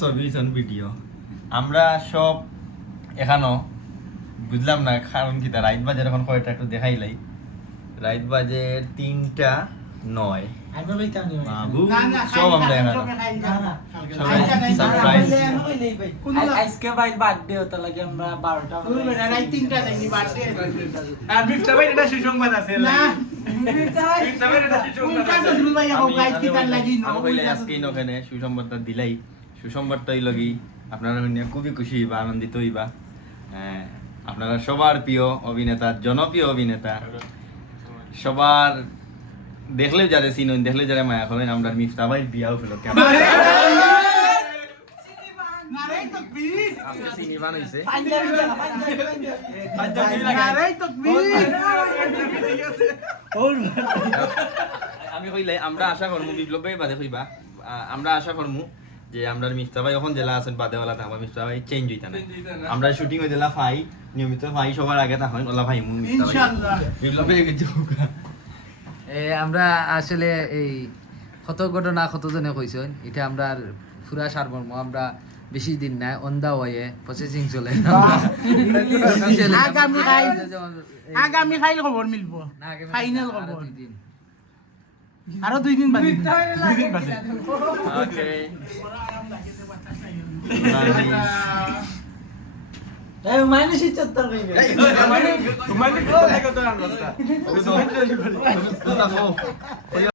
ছবি ভিডিও আমরা সব এখানো বুঝলাম না কারণ কি তা রাইত বাজে এখন কয়টা একটু দেখাইলাই রাইত বাজে তিনটা নয় আমি লইতাম নি ভাই। বাবু না না সব আমরা আজকে ভাই বার্থডে হতে লাগে আমরা বারোটা তিনটা সুসংবাদ আছে দিলাই সুসংবাদটা লগি আপনারা খুবই খুশি হইবা আনন্দিত হইবা আপনারা সবার প্রিয় অভিনেতা জনপ্রিয় অভিনেতা সবার দেখলে যারে চিনুন দেখলে যারে মায়া করেন আমরা মিফতা ভাই বিয়াও ফেলো কেমন নারে তকবীর, আজকে আমি কইলে আমরা আশা করমু বিপ্লব ভাই বাদে কইবা আমরা আশা করমু যে আমরা মিফতা ভাই এখন জেলা আছেন বাদে ওলা থাকবা মিফতা ভাই চেঞ্জ হইতা না আমরা শুটিং হইতে ফাই নিয়মিত ফাই সবার আগে থাকেন ওলা ভাই মু ইনশাআল্লাহ। বিপ্লব ভাই কিছু এ, আমরা আসলে এই কত ঘটনা কতজনে কইছেন এটা আমরা আর পুরা সারমর্ম আমরা বেশি দিন নাই অন্দা হয়ে প্রসেসিং চলে আগামী এই- আগামী ফাইল খবর মিলব না, ফাইনাল আরও দুই দিন। আরও দুই দিন বাকি ওকে এই মাইনাস ইচ্ছাত্তর কইবে। মানে মানে কোথায় কত রান বাস্তা তো